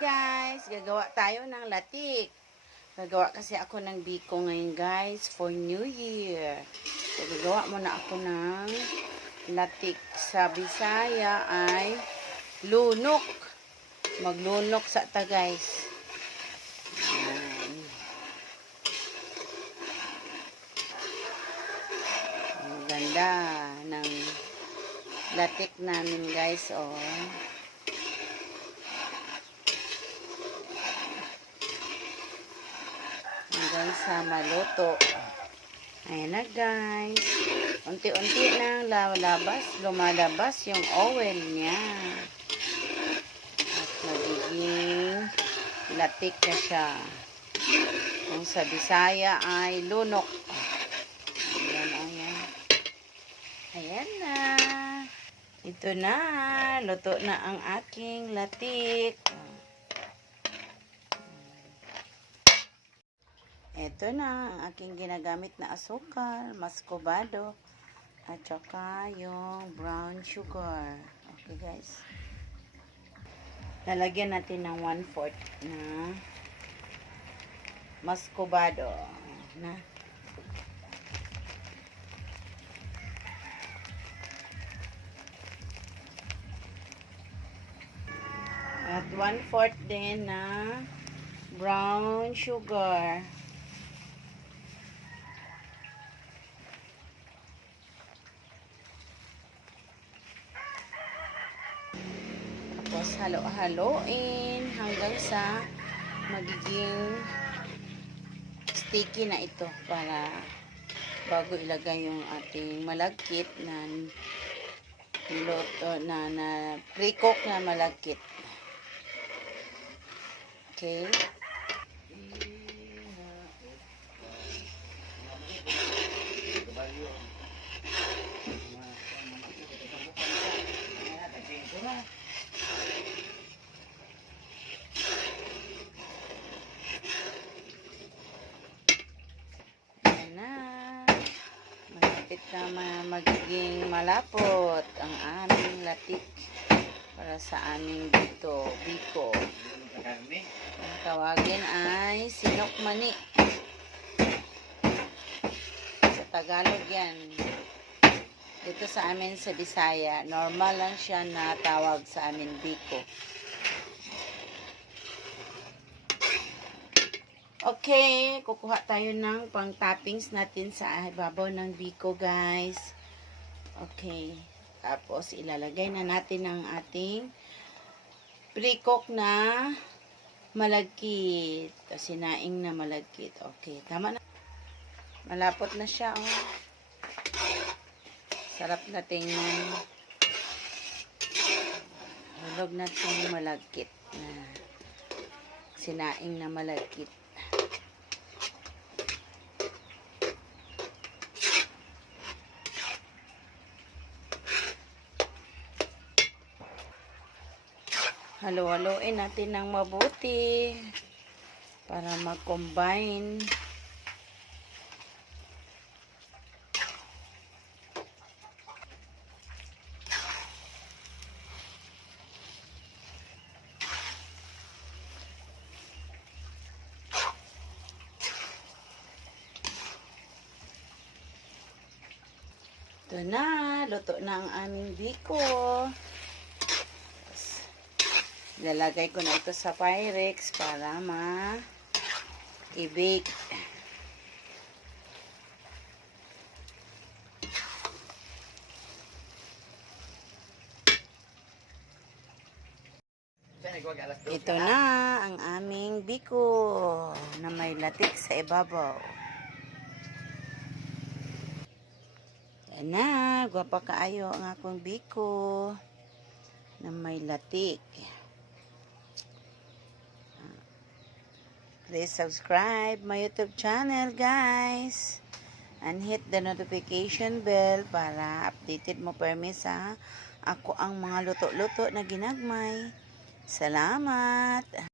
guys, gagawa tayo ng latik. Gagawa kasi ako ng biko ngayon guys for New Year. So gagawa muna ako ng latik. Sa Bisaya ay lunok. Maglunok sa ta guys. Ayan. Ang ganda ng latik namin guys, oh. Hanggang sa maluto. Ayan na guys. Unti-unti nang lumalabas yung oil niya. At magiging latik na siya. Kung sa Bisaya ay lunok. Ayan, ayan. Ayan na. Ito na. Luto na ang aking latik. Ito na ang aking ginagamit na asukal, muscovado, at saka yung brown sugar. Okay guys. Lalagyan natin ng 1/4 na muscovado. Na. At 1/4 din na brown sugar. Tapos halo-haloin hanggang sa magiging sticky na ito para bago ilagay yung ating malagkit na luto na pre-cook na malagkit. Okay. Malapit na magiging malapot ang aming latik para sa aming biko. Ang tawagin ay sinokmani. Sa Tagalog yan. Dito sa amin sa Bisaya, normal lang siya na tawag sa amin biko. Okay, kukuha tayo ng pang-toppings natin sa ibabaw ng biko, guys. Okay. Tapos, ilalagay na natin ang ating pre-cook na malagkit. O, sinaing na malagkit. Okay, tama na. Malapot na siya, oh. Sarap na tingnan. Hulog na itong malagkit na sinaing na malagkit. Halo-haloin natin ng mabuti para mag-combine. Ito na, luto na ang aming biko. Ilalagay ko na ito sa Pyrex para i-bake. Ito na ang aming biko na may latik sa ibabaw. Yan na, gwapa kaayo ang akong biko na may latik. Please subscribe my YouTube channel, guys. And hit the notification bell para updated mo permi sa ako ang mga luto-luto na ginagmay. Salamat!